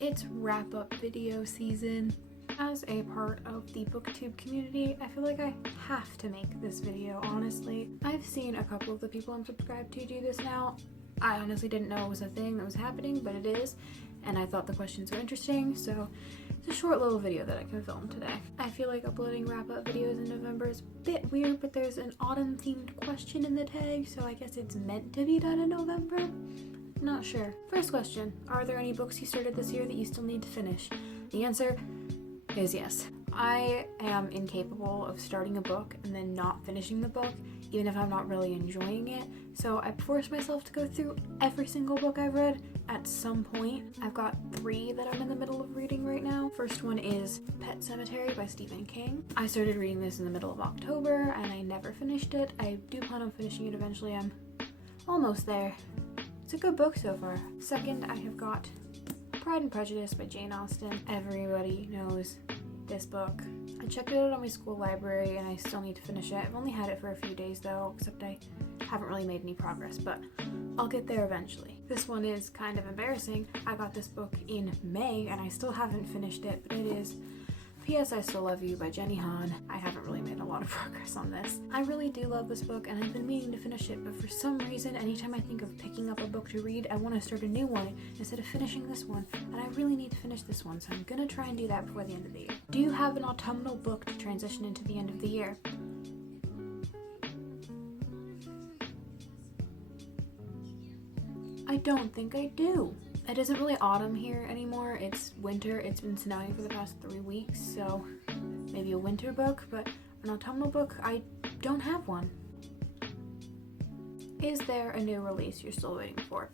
It's wrap-up video season. As a part of the booktube community, I feel like I have to make this video, honestly. I've seen a couple of the people I'm subscribed to do this now. I honestly didn't know it was a thing that was happening, but it is, and I thought the questions were interesting, so it's a short little video that I can film today. I feel like uploading wrap-up videos in November is a bit weird, but there's an autumn-themed question in the tag, so I guess it's meant to be done in November? Not sure. First question, are there any books you started this year that you still need to finish? The answer is yes. I am incapable of starting a book and then not finishing the book, even if I'm not really enjoying it. So I force myself to go through every single book I've read at some point. I've got 3 that I'm in the middle of reading right now. First one is Pet Sematary by Stephen King. I started reading this in the middle of October and I never finished it. I do plan on finishing it eventually. I'm almost there. It's a good book so far. Second, I have got Pride and Prejudice by Jane Austen. Everybody knows this book. I checked it out on my school library and I still need to finish it. I've only had it for a few days though, except I haven't really made any progress, but I'll get there eventually. This one is kind of embarrassing. I got this book in May and I still haven't finished it, but it is P.S. I Still Love You by Jenny Han. I haven't really made a lot of progress on this. I really do love this book and I've been meaning to finish it, but for some reason, anytime I think of picking up a book to read, I want to start a new one instead of finishing this one, and I really need to finish this one, so I'm gonna try and do that before the end of the year. Do you have an autumnal book to transition into the end of the year? I don't think I do. It isn't really autumn here anymore, it's winter. It's been snowing for the past 3 weeks, so maybe a winter book, but an autumnal book, I don't have one. Is there a new release you're still waiting for?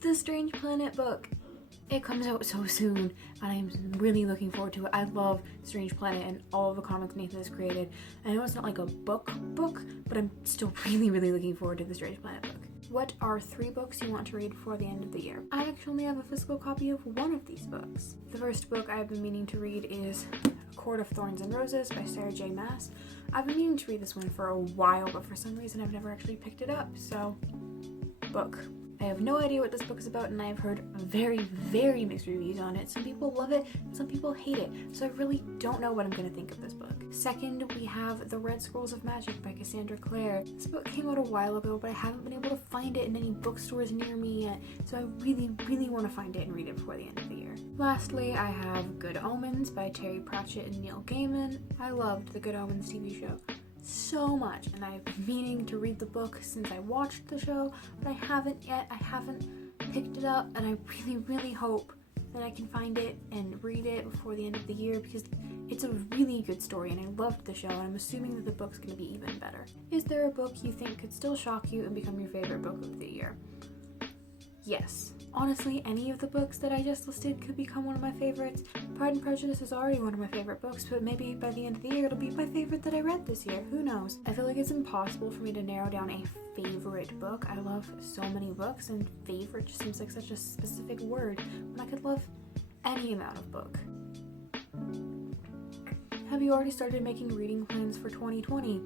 The Strange Planet book. It comes out so soon, and I'm really looking forward to it. I love Strange Planet and all of the comics Nathan has created. I know it's not like a book, but I'm still really looking forward to the Strange Planet book. What are 3 books you want to read before the end of the year? I actually only have a physical copy of one of these books. The first book I've been meaning to read is A Court of Thorns and Roses by Sarah J. Maas. I've been meaning to read this one for a while, but for some reason I've never actually picked it up, so book. I have no idea what this book is about, and I've heard very mixed reviews on it. Some people love it, some people hate it, so I really don't know what I'm going to think of this book. Second, we have The Red Scrolls of Magic by Cassandra Clare. This book came out a while ago, but I haven't been able to find it in any bookstores near me yet, so I really want to find it and read it before the end of the year. Lastly, I have Good Omens by Terry Pratchett and Neil Gaiman. I loved the Good Omens TV show so much, and I've been meaning to read the book since I watched the show, but I haven't yet. I haven't picked it up, and I really hope that I can find it and read it before the end of the year, because it's a really good story and I loved the show, and I'm assuming that the book's going to be even better. Is there a book you think could still shock you and become your favorite book of the year? Yes. Honestly, any of the books that I just listed could become one of my favorites. Pride and Prejudice is already one of my favorite books, but maybe by the end of the year it'll be my favorite that I read this year. Who knows? I feel like it's impossible for me to narrow down a favorite book. I love so many books, and favorite just seems like such a specific word when I could love any amount of book. Have you already started making reading plans for 2020?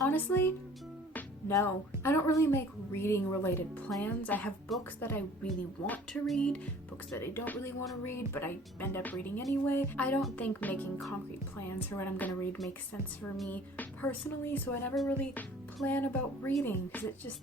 Honestly, no. I don't really make reading related plans. I have books that I really want to read, books that I don't really want to read, but I end up reading anyway. I don't think making concrete plans for what I'm going to read makes sense for me personally, so I never really plan about reading because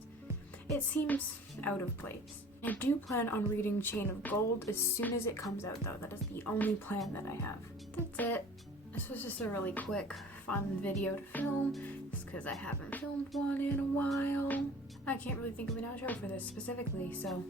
it seems out of place. I do plan on reading Chain of Gold as soon as it comes out though. That is the only plan that I have. That's it. This was just a really quick, fun video to film, just because I haven't filmed one in a while. I can't really think of an outro for this specifically, so